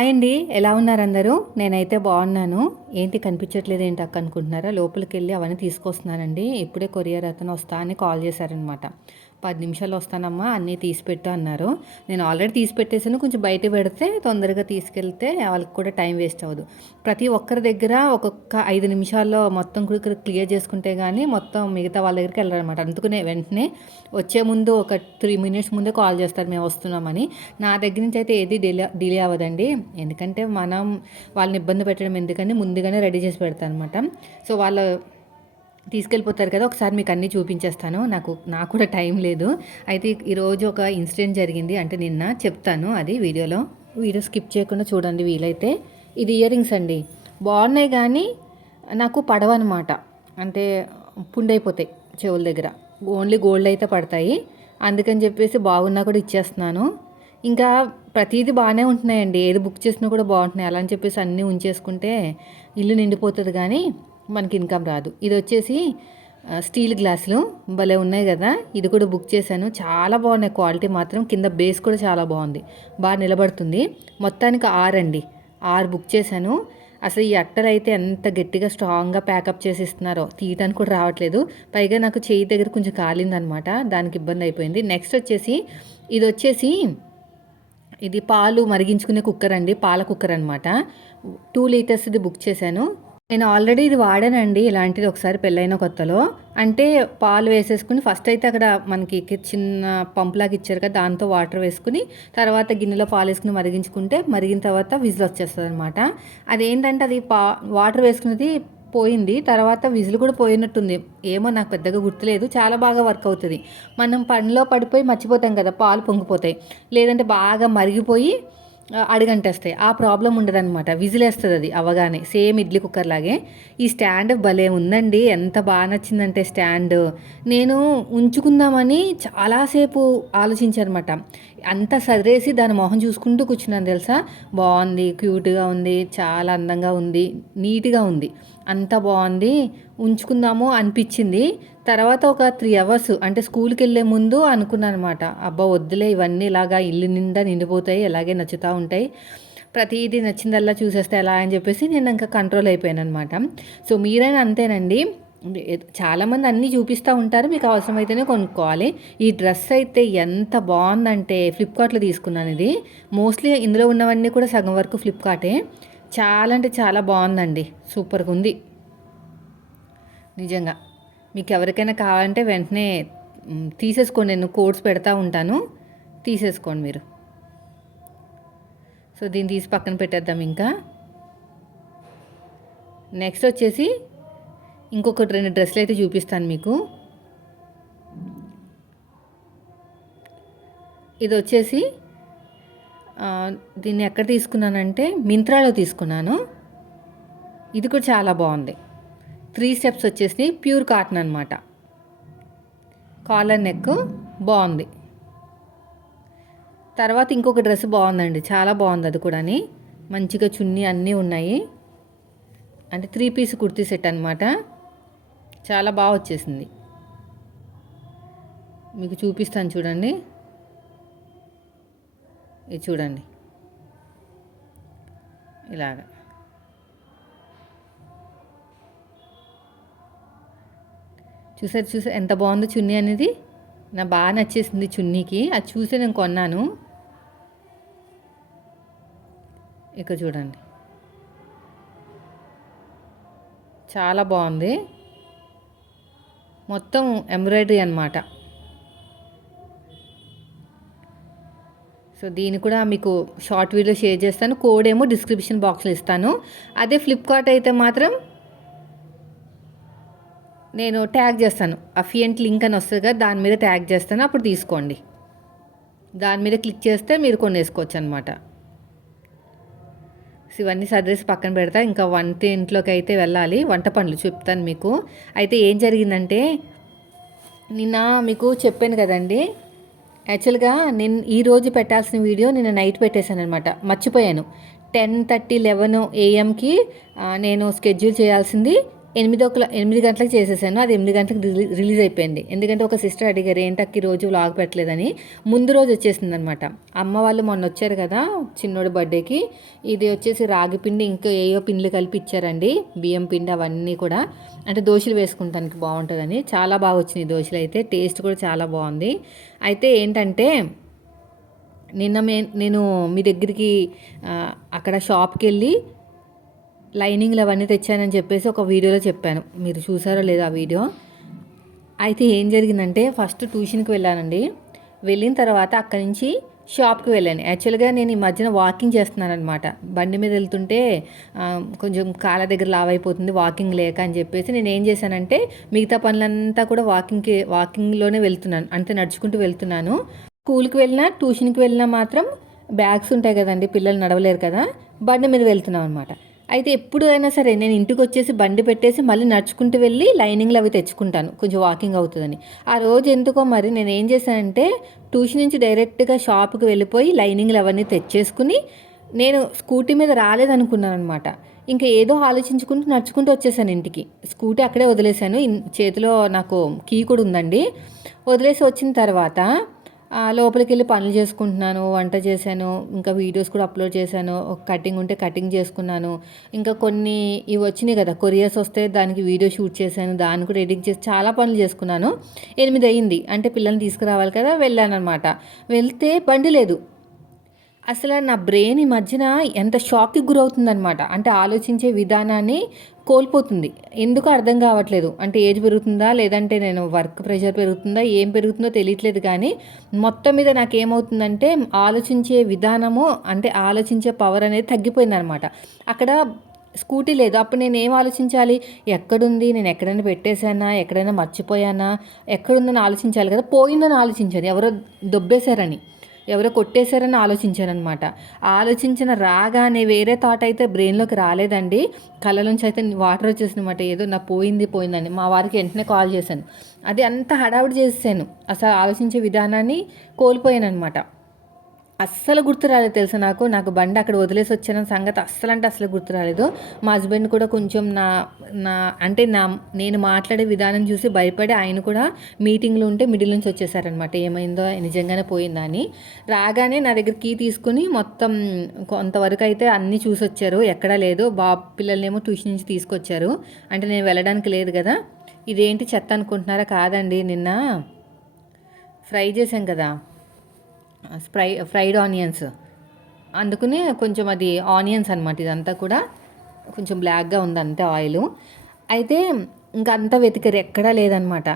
అయ్యండి ఎలా ఉన్నారు అందరూ నేనైతే బాగున్నాను. ఏంటి కనిపించట్లేదు ఏంటి అక్క అనుకుంటున్నారా? లోపలికి వెళ్ళి అవన్నీ తీసుకొస్తున్నానండి. ఇప్పుడే కొరియర్ అతను వస్తా అని కాల్ చేశారనమాట పది నిమిషాలు వస్తానమ్మా అన్నీ తీసి పెట్టు అన్నారు. నేను ఆల్రెడీ తీసి పెట్టేసాను కొంచెం బయట పెడితే తొందరగా తీసుకెళ్తే వాళ్ళకి కూడా టైం వేస్ట్ అవ్వదు. ప్రతి ఒక్కరి దగ్గర ఒక్కొక్క ఐదు నిమిషాల్లో మొత్తం కూడా క్లియర్ చేసుకుంటే కానీ మొత్తం మిగతా వాళ్ళ దగ్గరికి వెళ్ళారనమాట అందుకనే వెంటనే వచ్చే ముందు ఒక త్రీ మినిట్స్ ముందే కాల్ చేస్తారు మేము వస్తున్నామని. నా దగ్గర నుంచి అయితే ఏది డిలే డిలే అవ్వదండి. ఎందుకంటే మనం వాళ్ళని ఇబ్బంది పెట్టడం ఎందుకని ముందుగానే రెడీ చేసి పెడతాను అనమాట సో వాళ్ళ తీసుకెళ్ళిపోతారు కదా ఒకసారి మీకు అన్నీ చూపించేస్తాను. నాకు నాకు కూడా టైం లేదు. అయితే ఈరోజు ఒక ఇన్సిడెంట్ జరిగింది అంటే నిన్న చెప్తాను అది వీడియోలో. వీడియో స్కిప్ చేయకుండా చూడండి వీలైతే. ఇది ఇయర్ రింగ్స్ అండి. బాగున్నాయి కానీ నాకు పడవన్నమాట అంటే పుండైపోతాయి చెవుల దగ్గర. ఓన్లీ గోల్డ్ అయితే పడతాయి. అందుకని చెప్పేసి బాగున్నా కూడా ఇచ్చేస్తున్నాను. ఇంకా ప్రతిదీ బాగానే ఉంటున్నాయండి. ఏది బుక్ చేసినా కూడా బాగుంటున్నాయి. అలా అని చెప్పేసి అన్నీ ఉంచేసుకుంటే ఇల్లు నిండిపోతుంది కానీ మనకి ఇన్కమ్ రాదు. ఇది వచ్చేసి స్టీల్ గ్లాసులు భలే ఉన్నాయి కదా. ఇది కూడా బుక్ చేశాను. చాలా బాగున్నాయి. క్వాలిటీ మాత్రం కింద బేస్ కూడా చాలా బాగుంది. బాగా నిలబడుతుంది. మొత్తానికి ఆరు అండి. ఆరు బుక్ చేశాను. అసలు ఈ అట్టలు అయితే ఎంత గట్టిగా స్ట్రాంగ్గా ప్యాకప్ చేసి ఇస్తున్నారో తీయటానికి కూడా రావట్లేదు. పైగా నాకు చేయి దగ్గర కొంచెం కాలిందనమాట. దానికి ఇబ్బంది అయిపోయింది. నెక్స్ట్ వచ్చేసి ఇది వచ్చేసి ఇది పాలు మరిగించుకునే కుక్కర్ అండి. పాల కుక్కర్ అనమాట. టూ లీటర్స్ది బుక్ చేశాను. నేను ఆల్రెడీ ఇది వాడానండి ఇలాంటిది ఒకసారి పెళ్ళైన కొత్తలో. అంటే పాలు వేసేసుకుని ఫస్ట్ అయితే అక్కడ మనకి చిన్న పంపులాగా ఇచ్చారు కదా దాంతో వాటర్ వేసుకుని తర్వాత గిన్నెలో పాలు వేసుకుని మరిగించుకుంటే మరిగిన తర్వాత విజిల్ వచ్చేస్తుంది అనమాట అదేంటంటే అది పా వాటర్ వేసుకున్నది పోయింది తర్వాత విజిల్ కూడా పోయినట్టుంది. ఏమో నాకు పెద్దగా గుర్తులేదు చాలా బాగా వర్క్ అవుతుంది. మనం పనిలో పడిపోయి మర్చిపోతాం కదా పాలు పొంగిపోతాయి. లేదంటే బాగా మరిగిపోయి అడిగంటేస్తాయి. ఆ ప్రాబ్లం ఉండదనమాట విజిలేస్తుంది అది అవగానే. సేమ్ ఇడ్లీ కుక్కర్ లాగే. ఈ స్టాండ్ భలే ఉందండి. ఎంత బాగా నచ్చిందంటే స్టాండ్. నేను ఉంచుకుందామని చాలాసేపు ఆలోచించానమాట. అంత సదిరేసి దాని మొహం చూసుకుంటూ కూర్చున్నాను తెలుసా? బాగుంది క్యూట్గా ఉంది చాలా అందంగా ఉంది నీట్గా ఉంది. అంత బాగుంది ఉంచుకుందాము అనిపించింది. తర్వాత ఒక త్రీ అవర్స్ అంటే స్కూల్కి వెళ్ళే ముందు అనుకున్నాను అనమాట అబ్బా వద్దులే ఇవన్నీ ఇలాగా ఇల్లు నిండా నిండిపోతాయి ఎలాగే నచ్చుతూ ఉంటాయి. ప్రతిదీ నచ్చిందల్లా చూసేస్తే ఎలా అని చెప్పేసి నేను ఇంకా కంట్రోల్ అయిపోయాను అనమాట సో మీరైనా అంతేనండి. చాలామంది అన్నీ చూపిస్తూ ఉంటారు మీకు అవసరమైతేనే కొనుక్కోవాలి. ఈ డ్రెస్ అయితే ఎంత బాగుందంటే ఫ్లిప్కార్ట్లో తీసుకున్నాను ఇది. మోస్ట్లీ ఇందులో ఉన్నవన్నీ కూడా సగం వరకు ఫ్లిప్కార్టే చాలా అంటే చాలా బాగుందండి. సూపర్గా ఉంది. నిజంగా. మీకు ఎవరికైనా కావాలంటే వెంటనే తీసేసుకోండి. నేను కోడ్స్ పెడతా ఉంటాను. తీసేసుకోండి మీరు. సో దీన్ని తీసి పక్కన పెట్టేద్దాం ఇంకా. నెక్స్ట్ వచ్చేసి ఇంకొకటి రెండు డ్రెస్సులు అయితే చూపిస్తాను మీకు. ఇది వచ్చేసి దీన్ని ఎక్కడ తీసుకున్నానంటే మింత్రాలో తీసుకున్నాను. ఇది కూడా చాలా బాగుంది. త్రీ స్టెప్స్ వచ్చేసి ప్యూర్ కాటన్ అనమాట కాలర్ నెక్ బాగుంది. తర్వాత ఇంకొక డ్రెస్ బాగుందండి. చాలా బాగుంది అది కూడా మంచిగా చున్నీ అన్నీ ఉన్నాయి. అంటే త్రీ పీస్ కుర్తీ సెట్ అనమాట చాలా బాగా వచ్చేసింది. మీకు చూపిస్తాను చూడండి. ఇది చూడండి. ఇలాగా. చూసారు చూసారు ఎంత బాగుందో చున్నీ అనేది. నా బాగా నచ్చేసింది చున్నీకి. అది చూసి నేను కొన్నాను. ఇక చూడండి. చాలా బాగుంది. మొత్తం ఎంబ్రాయిడరీ అనమాట సో దీన్ని కూడా మీకు షార్ట్ వీడియో షేర్ చేస్తాను. కోడ్ ఏమో డిస్క్రిప్షన్ బాక్స్లో ఇస్తాను. అదే ఫ్లిప్కార్ట్ అయితే మాత్రం నేను ట్యాగ్ చేస్తాను. అఫియంట్ లింక్ అని వస్తుంది కదా దాని మీద ట్యాగ్ చేస్తాను. అప్పుడు తీసుకోండి. దాని మీద క్లిక్ చేస్తే మీరు కొనేసుకోవచ్చు అనమాట ఇవన్నీ సర్దేసి పక్కన పెడతా. ఇంకా వంట ఇంట్లోకి అయితే వెళ్ళాలి. వంట పనులు చెప్తాను మీకు. అయితే ఏం జరిగిందంటే నిన్న మీకు చెప్పాను కదండి యాక్చువల్గా నేను ఈరోజు పెట్టాల్సిన వీడియో నిన్న నైట్ పెట్టేశాను అనమాట మర్చిపోయాను. టెన్ థర్టీ లెవెన్ ఏఎంకి నేను స్కెడ్యూల్ చేయాల్సింది ఎనిమిది ఒక ఎనిమిది గంటలకు చేసేసాను. అది ఎనిమిది గంటలకు రిలీ రిలీజ్ అయిపోయింది. ఎందుకంటే ఒక సిస్టర్ అడిగారు ఏంటక్కి ఈ రోజు వ్లాగ్ పెట్టలేదని? ముందు రోజు వచ్చేసింది అనమాట అమ్మ వాళ్ళు మొన్న వచ్చారు కదా చిన్నోడి బర్త్డేకి. ఇది వచ్చేసి రాగి పిండి ఇంకా ఏయో పిండిలు కలిపి ఇచ్చారండి బియ్యం పిండి అవన్నీ కూడా. అంటే దోశలు వేసుకుంటానికి బాగుంటుందని. చాలా బాగా వచ్చినాయి దోశలు అయితే. టేస్ట్ కూడా చాలా బాగుంది. అయితే ఏంటంటే నిన్న మే నేను మీ దగ్గరికి అక్కడ షాప్కి వెళ్ళి లైనింగ్లు అవన్నీ తెచ్చానని చెప్పేసి ఒక వీడియోలో చెప్పాను. మీరు చూసారో లేదో ఆ వీడియో? అయితే ఏం జరిగిందంటే ఫస్ట్ ట్యూషన్కి వెళ్ళానండి. వెళ్ళిన తర్వాత అక్కడి నుంచి షాప్కి వెళ్ళాను. యాక్చువల్గా నేను ఈ మధ్యన వాకింగ్ చేస్తున్నాను అనమాట బండి మీద వెళ్తుంటే కొంచెం కాళ్ళ దగ్గర లావైపోతుంది అయిపోతుంది వాకింగ్ లేక అని చెప్పేసి నేను ఏం చేశానంటే మిగతా పనులంతా కూడా వాకింగ్కి వాకింగ్లోనే వెళ్తున్నాను. అంటే నడుచుకుంటూ వెళ్తున్నాను. స్కూల్కి వెళ్ళినా ట్యూషన్కి వెళ్ళినా మాత్రం బ్యాగ్స్ ఉంటాయి కదండి పిల్లలు నడవలేరు కదా బండి మీద వెళ్తున్నాం అనమాట అయితే ఎప్పుడైనా సరే నేను ఇంటికి వచ్చేసి బండి పెట్టేసి మళ్ళీ నడుచుకుంటూ వెళ్ళి లైనింగ్లు అవి తెచ్చుకుంటాను. కొంచెం వాకింగ్ అవుతుందని. ఆ రోజు ఎందుకో మరి నేను ఏం చేశానంటే ట్యూషన్ నుంచి డైరెక్ట్గా షాప్కి వెళ్ళిపోయి లైనింగ్లు అవన్నీ తెచ్చేసుకుని నేను స్కూటీ మీద రాలేదనుకున్నాను అనమాట ఇంకా ఏదో ఆలోచించుకుంటూ నడుచుకుంటూ వచ్చేసాను ఇంటికి. స్కూటీ అక్కడే వదిలేశాను. ఇన్- చేతిలో నాకు కీ కూడా ఉందండి. వదిలేసి వచ్చిన తర్వాత లోపలికి వెళ్ళి పనులు చేసుకుంటున్నాను వంట చేశాను ఇంకా వీడియోస్ కూడా అప్లోడ్ చేశాను ఒక కటింగ్ ఉంటే కటింగ్ చేసుకున్నాను. ఇంకా కొన్ని ఇవి వచ్చినాయి కదా కొరియర్స్ వస్తే దానికి వీడియో షూట్ చేశాను దాన్ని కూడా ఎడిట్ చేసి చాలా పనులు చేసుకున్నాను. ఎనిమిది అయ్యింది అంటే పిల్లల్ని తీసుకురావాలి కదా వెళ్ళాను అనమాట వెళ్తే బండి లేదు. అసలు నా బ్రెయిన్ ఈ మధ్యన ఎంత షాక్కి గురవుతుందనమాట అంటే ఆలోచించే విధానాన్ని కోల్పోతుంది. ఎందుకు అర్థం కావట్లేదు. అంటే ఏజ్ పెరుగుతుందా? లేదంటే నేను వర్క్ ప్రెషర్ పెరుగుతుందా? ఏం పెరుగుతుందో తెలియట్లేదు కానీ మొత్తం మీద నాకు ఏమవుతుందంటే ఆలోచించే విధానము అంటే ఆలోచించే పవర్ అనేది తగ్గిపోయిందనమాట అక్కడ స్కూటీ లేదు. అప్పుడు నేను ఏం ఆలోచించాలి? ఎక్కడుంది? నేను ఎక్కడైనా పెట్టేశానా? ఎక్కడైనా మర్చిపోయానా? ఎక్కడుందని ఆలోచించాలి కదా? పోయిందని ఆలోచించాలి ఎవరో దొబ్బేశారని. ఎవరో కొట్టేశారని ఆలోచించానమాట ఆలోచించిన రాగానే వేరే థాట్ అయితే బ్రెయిన్లోకి రాలేదండి. కళ్ళలోంచి అయితే వాటర్ వచ్చేసిందన్నమాట. ఏదో నా పోయింది పోయిందని. మా వారికి వెంటనే కాల్ చేశాను. అది అంత హడావుడి చేసాను అసలు ఆలోచించే విధానాన్ని కోల్పోయాను అనమాట అస్సలు గుర్తు రాలేదు తెలుసా నాకు. నాకు బండి అక్కడ వదిలేసి వచ్చిన సంగతి అస్సలు అంటే అసలు గుర్తు రాలేదు. మా హస్బెండ్ కూడా కొంచెం నా నా అంటే నా నేను మాట్లాడే విధానం చూసి భయపడి ఆయన కూడా మీటింగ్లో ఉంటే మిడిల్ నుంచి వచ్చేసారనమాట ఏమైందో నిజంగానే పోయిందా అని. రాగానే నా దగ్గర కీ తీసుకుని మొత్తం కొంతవరకు అయితే అన్నీ చూసి వచ్చారు ఎక్కడా లేదు. బాబు పిల్లల్నేమో ట్యూషన్ నుంచి తీసుకొచ్చారు. అంటే నేను వెళ్ళడానికి లేదు కదా. ఇదేంటి చెత్త అనుకుంటున్నారా? కాదండి. నిన్న ఫ్రై చేశాం కదా. స్ప్రై ఫ్రైడ్ ఆనియన్స్. అందుకనే కొంచెం అది ఆనియన్స్ అనమాట ఇదంతా కూడా. కొంచెం బ్లాక్గా ఉంది అంతే ఆయిల్ అయితే ఇంకా అంతా వెతికారు ఎక్కడా లేదనమాట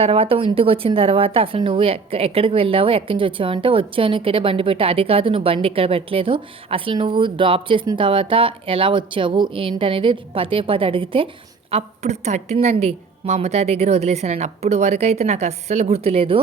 తర్వాత ఇంటికి వచ్చిన తర్వాత అసలు నువ్వు ఎక్క ఎక్కడికి వెళ్ళావు ఎక్కడి నుంచి వచ్చావు అంటే వచ్చాను ఇక్కడే బండి పెట్టా. అది కాదు నువ్వు బండి ఇక్కడ పెట్టలేదు. అసలు నువ్వు డ్రాప్ చేసిన తర్వాత ఎలా వచ్చావు ఏంటనేది పదే పదే అడిగితే అప్పుడు తట్టిందండి. మా అమ్మతా దగ్గర వదిలేసానండి అప్పుడు వరకు అయితే నాకు అస్సలు గుర్తులేదు.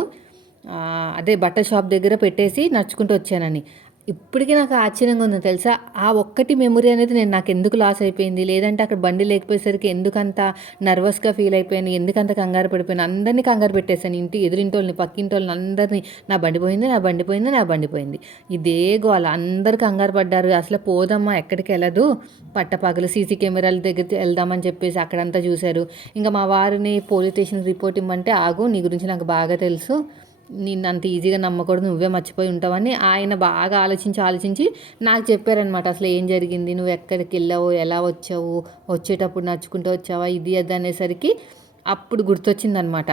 అదే బట్టల షాప్ దగ్గర పెట్టేసి నడుచుకుంటూ వచ్చానని ఇప్పటికీ నాకు ఆశ్చర్యంగా ఉంది తెలుసా? ఆ ఒక్కటి మెమొరీ అనేది నేను నాకు ఎందుకు లాస్ అయిపోయింది? లేదంటే అక్కడ బండి లేకపోయేసరికి ఎందుకంత నర్వస్గా ఫీల్ అయిపోయాను? ఎందుకంత కంగారు పడిపోయాను? అందరినీ కంగారు పెట్టేశాను. ఇంటి ఎదురింటోళ్ళని పక్కింటోళ్ళని అందరినీ. నా బండి పోయింది నా బండి పోయింది నా బండి పోయింది. ఇదే గోల. అందరు కంగారు పడ్డారు. అసలు పోదమ్మా ఎక్కడికి వెళ్ళదు? పట్టపగలు సీసీ కెమెరాల దగ్గరికి వెళ్దామని చెప్పేసి అక్కడంతా చూశారు. ఇంకా మా వారిని పోలీస్ స్టేషన్ రిపోర్ట్ ఇమ్మంటే ఆగు నీ గురించి నాకు బాగా తెలుసు. నిన్ను అంత ఈజీగా నమ్మకూడదు నువ్వే మర్చిపోయి ఉంటావని ఆయన బాగా ఆలోచించి ఆలోచించి నాకు చెప్పారనమాట అసలు ఏం జరిగింది? నువ్వు ఎక్కడికి వెళ్ళావు? ఎలా వచ్చావు? వచ్చేటప్పుడు నడుచుకుంటూ వచ్చావా? ఇది అది అనేసరికి అప్పుడు గుర్తొచ్చిందనమాట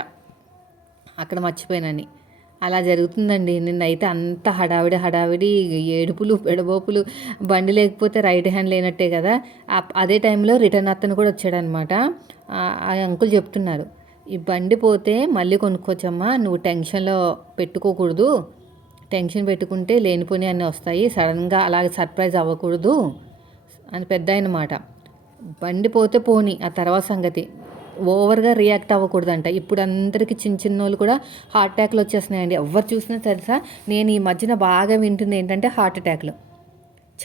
అక్కడ మర్చిపోయానని. అలా జరుగుతుందండి. నిన్నైతే అంత హడావిడి హడావిడి ఏడుపులు పెడబోపులు బండి లేకపోతే రైట్ హ్యాండ్ లేనట్టే కదా. అదే టైంలో రిటర్న్ అతను కూడా వచ్చాడనమాట ఆ అంకుల్ చెప్తున్నారు. ఈ బండి పోతే మళ్ళీ కొనుక్కోవచ్చమ్మా. నువ్వు టెన్షన్లో పెట్టుకోకూడదు. టెన్షన్ పెట్టుకుంటే లేనిపోని అన్నీ వస్తాయి. సడన్గా అలాగే సర్ప్రైజ్ అవ్వకూడదు అని పెద్ద ఆయన మాట. బండి పోతే పోని ఆ తర్వాత సంగతి. ఓవర్గా రియాక్ట్ అవ్వకూడదంట. ఇప్పుడు అందరికీ చిన్న చిన్న వాళ్ళు కూడా హార్ట్ అటాక్లు వచ్చేస్తున్నాయండి. ఎవరు చూసినా తెలుసా? నేను ఈ మధ్యన బాగా వింటుంది ఏంటంటే హార్ట్ అటాక్లు.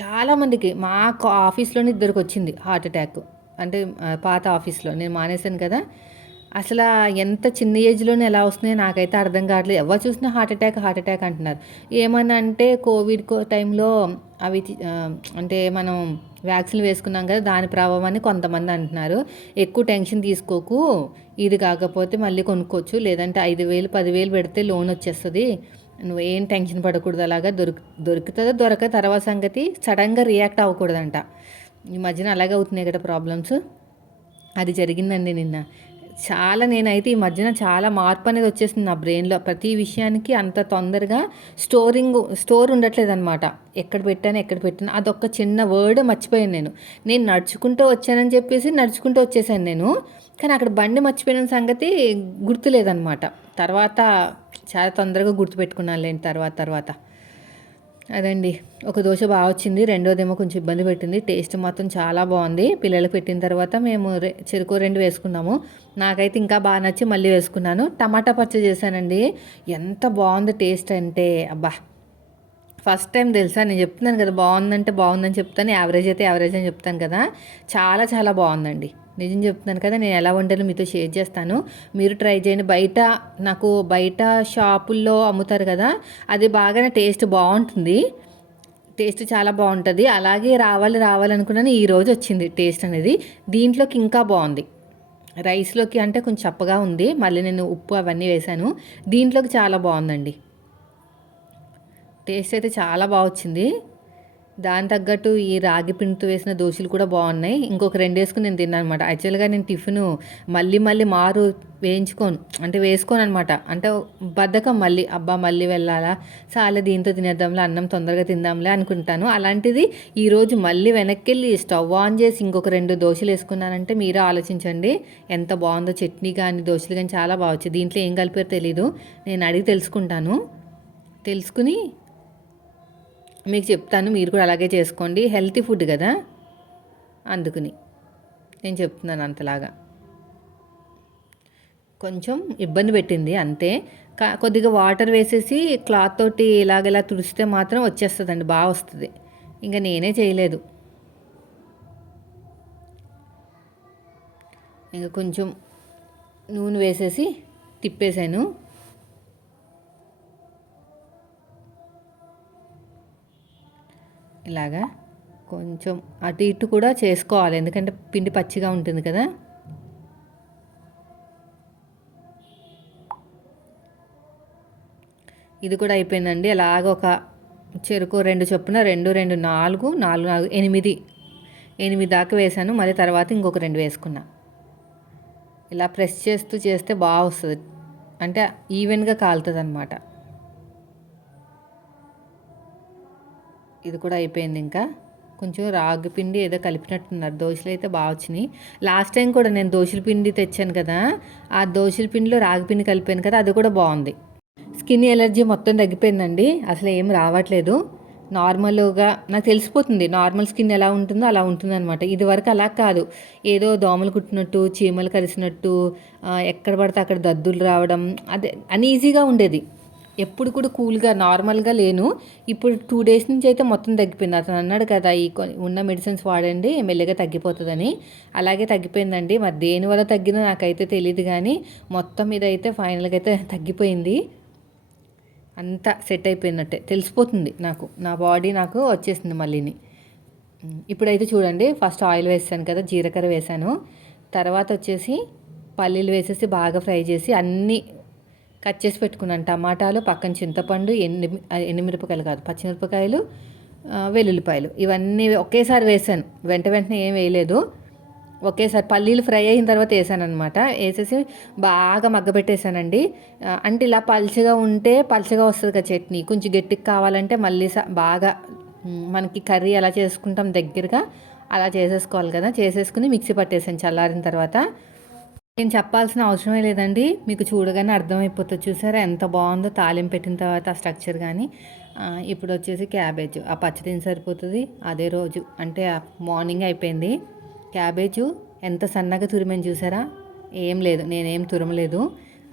చాలామందికి మా ఆఫీస్లోనే ఇద్దరికి వచ్చింది హార్ట్ అటాక్. అంటే పాత ఆఫీస్లో. నేను మానేశాను కదా. అసలు ఎంత చిన్న ఏజ్లోనే ఎలా వస్తున్నాయో నాకైతే అర్థం కావట్లేదు. ఎవరు చూసినా హార్ట్ అటాక్ హార్ట్ అటాక్ అంటున్నారు. ఏమన్నా అంటే కోవిడ్ టైంలో అవి అంటే మనం వ్యాక్సిన్ వేసుకున్నాం కదా దాని ప్రభావం అని కొంతమంది అంటున్నారు. ఎక్కువ టెన్షన్ తీసుకోకు ఇది కాకపోతే మళ్ళీ కొనుక్కోవచ్చు. లేదంటే ఐదు వేలు పదివేలు పెడితే లోన్ వచ్చేస్తుంది. నువ్వు ఏం టెన్షన్ పడకూడదు అలాగా దొరికి దొరుకుతుందో దొరక తర్వాత సంగతి సడన్గా రియాక్ట్ అవ్వకూడదంట. ఈ మధ్యన అలాగే అవుతున్నాయి కదా ప్రాబ్లమ్స్. అది జరిగిందండి నిన్న. చాలా నేనైతే ఈ మధ్యన చాలా మార్పు అనేది వచ్చేసింది నా బ్రెయిన్లో. ప్రతి విషయానికి అంత తొందరగా స్టోరింగ్ స్టోర్ ఉండట్లేదు అనమాట ఎక్కడ పెట్టాను ఎక్కడ పెట్టాను అదొక చిన్న వర్డ్ మర్చిపోయాను నేను. నేను నడుచుకుంటూ వచ్చానని చెప్పేసి నడుచుకుంటూ వచ్చేసాను నేను. కానీ అక్కడ బండి మర్చిపోయిన సంగతి గుర్తులేదనమాట తర్వాత చాలా తొందరగా గుర్తుపెట్టుకున్నాను లేని తర్వాత తర్వాత. అదండి. ఒక దోశ బాగా వచ్చింది రెండోదేమో కొంచెం ఇబ్బంది పెట్టింది. టేస్ట్ మాత్రం చాలా బాగుంది. పిల్లలు పెట్టిన తర్వాత మేము చెరుకు రెండు వేసుకున్నాము. నాకైతే ఇంకా బాగా నచ్చి మళ్ళీ వేసుకున్నాను. టమాటా పచ్చ చేశానండి. ఎంత బాగుంది టేస్ట్ అంటే అబ్బా! ఫస్ట్ టైం తెలుసా? నేను చెప్తున్నాను కదా బాగుందంటే బాగుందని చెప్తాను యావరేజ్ అయితే యావరేజ్ అని చెప్తాను కదా. చాలా చాలా బాగుందండి. నిజం చెప్తున్నాను కదా నేను ఎలా వండాలో మీతో షేర్ చేస్తాను. మీరు ట్రై చేయండి. బయట నాకు బయట షాపుల్లో అమ్ముతారు కదా అది బాగానే టేస్ట్ బాగుంటుంది. టేస్ట్ చాలా బాగుంటుంది. అలాగే రావాలి రావాలనుకున్నాను ఈరోజు వచ్చింది టేస్ట్ అనేది. దీంట్లోకి ఇంకా బాగుంది. రైస్లోకి అంటే కొంచెం చప్పగా ఉంది. మళ్ళీ నేను ఉప్పు అవన్నీ వేశాను. దీంట్లోకి చాలా బాగుందండి. టేస్ట్ అయితే చాలా బాగా వచ్చింది. దాని తగ్గట్టు ఈ రాగి పిండితో వేసిన దోశలు కూడా బాగున్నాయి. ఇంకొక రెండు వేసుకుని నేను తిన్నాను అనమాట యాక్చువల్గా నేను టిఫిన్ మళ్ళీ మళ్ళీ మారు వేయించుకోను. అంటే వేసుకోను అనమాట అంటే బద్ధకం మళ్ళీ అబ్బా మళ్ళీ వెళ్ళాలా? చాలా దీంతో తినేద్దాంలే అన్నం తొందరగా తిందాంలే అనుకుంటాను. అలాంటిది ఈరోజు మళ్ళీ వెనక్కి వెళ్ళి స్టవ్ ఆన్ చేసి ఇంకొక రెండు దోశలు వేసుకున్నానంటే మీరే ఆలోచించండి. ఎంత బాగుందో చట్నీ కానీ దోశలు కానీ చాలా బాగా దీంట్లో ఏం కలిపారో తెలీదు. నేను అడిగి తెలుసుకుంటాను. తెలుసుకుని మీకు చెప్తాను మీరు కూడా అలాగే చేసుకోండి. హెల్తీ ఫుడ్ కదా? అందుకుని నేను చెప్తున్నాను అంతలాగా. కొంచెం ఇబ్బంది పెట్టింది అంతే. కొద్దిగా వాటర్ వేసేసి క్లాత్ తోటి ఇలాగ తుడిస్తే మాత్రం వచ్చేస్తుందండి బాగా వస్తుంది. ఇంకా నేనే చేయలేదు. ఇంకా కొంచెం నూనె వేసేసి తిప్పేశాను. ఇలాగా కొంచెం అటు ఇటు కూడా చేసుకోవాలి. ఎందుకంటే పిండి పచ్చిగా ఉంటుంది కదా. ఇది కూడా అయిపోయిందండి. అలాగ ఒక చెరుకు రెండు చొప్పున రెండు రెండు నాలుగు నాలుగు నాలుగు ఎనిమిది. ఎనిమిది దాకా వేసాను. మళ్ళీ తర్వాత ఇంకొక రెండు వేసుకున్నా. ఇలా ప్రెస్ చేస్తూ చేస్తే బాగా వస్తుంది. అంటే ఈవెన్గా కాలుతుంది అనమాట ఇది కూడా అయిపోయింది ఇంకా. కొంచెం రాగి పిండి ఏదో కలిపినట్టున్నారు. దోశలు అయితే బాగా వచ్చినాయి. లాస్ట్ టైం కూడా నేను దోశల పిండి తెచ్చాను కదా ఆ దోశల పిండిలో రాగి పిండి కలిపాను కదా అది కూడా బాగుంది. స్కిన్ ఎలర్జీ మొత్తం తగ్గిపోయిందండి. అసలు ఏం రావట్లేదు. నార్మల్గా నాకు తెలిసిపోతుంది నార్మల్ స్కిన్ ఎలా ఉంటుందో అలా ఉంటుంది అనమాట ఇది వరకు అలా కాదు. ఏదో దోమలు కుట్టినట్టు చీమలు కలిసినట్టు ఎక్కడ పడితే అక్కడ దద్దులు రావడం అదే అన్ఈజీగా ఉండేది. ఎప్పుడు కూడా కూల్గా నార్మల్గా లేను. ఇప్పుడు టూ డేస్ నుంచి అయితే మొత్తం తగ్గిపోయింది. అతను అన్నాడు కదా ఈ ఉన్న మెడిసిన్స్ వాడండి మెల్లగా తగ్గిపోతుందని. అలాగే తగ్గిపోయిందండి. మరి దేనివల్ల తగ్గిందో నాకైతే తెలియదు కానీ మొత్తం మీద అయితే ఫైనల్గా అయితే తగ్గిపోయింది. అంతా సెట్ అయిపోయినట్టే. తెలిసిపోతుంది నాకు. నా బాడీ నాకు వచ్చేసింది మళ్ళీని. ఇప్పుడైతే చూడండి ఫస్ట్ ఆయిల్ వేసాను కదా జీలకర్ర వేసాను. తర్వాత వచ్చేసి పల్లీలు వేసేసి బాగా ఫ్రై చేసి అన్నీ కట్ చేసి పెట్టుకున్నాను. టమాటాలు పక్కన చింతపండు ఎన్ని ఎండుమిరపకాయలు కాదు పచ్చిమిరపకాయలు వెల్లుల్లిపాయలు. ఇవన్నీ ఒకేసారి వేసాను. వెంట వెంటనే ఏం వేయలేదు. ఒకేసారి పల్లీలు ఫ్రై అయిన తర్వాత వేసాను అనమాట వేసేసి బాగా మగ్గబెట్టేశానండి. అంటే ఇలా పల్చగా ఉంటే పల్చగా వస్తుంది కదా చట్నీ. కొంచెం గట్టికి కావాలంటే మళ్ళీ బాగా మనకి కర్రీ ఎలా చేసుకుంటాం దగ్గరగా అలా చేసేసుకోవాలి కదా. చేసేసుకుని మిక్సీ పట్టేసాను చల్లారిన తర్వాత. నేను చెప్పాల్సిన అవసరమే లేదండి. మీకు చూడగానే అర్థమైపోతుంది. చూసారా ఎంత బాగుందో తాలింపు పెట్టిన తర్వాత ఆ స్ట్రక్చర్ కానీ ఇప్పుడు వచ్చేసి క్యాబేజ్. ఆ పచ్చడిని సరిపోతుంది. అదే రోజు అంటే మార్నింగ్ అయిపోయింది. క్యాబేజు ఎంత సన్నగా తురిమని చూసారా? ఏం లేదు. నేనేం తురమలేదు.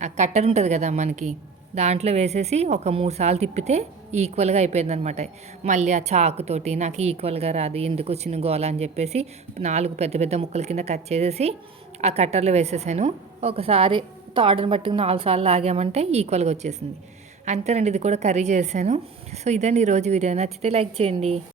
ఆ కట్టర్ ఉంటుంది కదా మనకి దాంట్లో వేసేసి ఒక మూడు సార్లు తిప్పితే ఈక్వల్గా అయిపోయిందనమాట. మళ్ళీ ఆ చాకుతోటి నాకు ఈక్వల్గా రాదు. ఎందుకు వచ్చిన గోల అని చెప్పేసి నాలుగు పెద్ద పెద్ద ముక్కల కింద కట్ చేసేసి ఆ కట్టర్లో వేసేసాను. ఒకసారి తాడుని బట్టి నాలుగు సార్లు లాగామంటే ఈక్వల్గా వచ్చేసింది. అంతేనండి ఇది కూడా కర్రీ చేశాను. సో ఇదండి ఈరోజు వీడియో. నచ్చితే లైక్ చేయండి.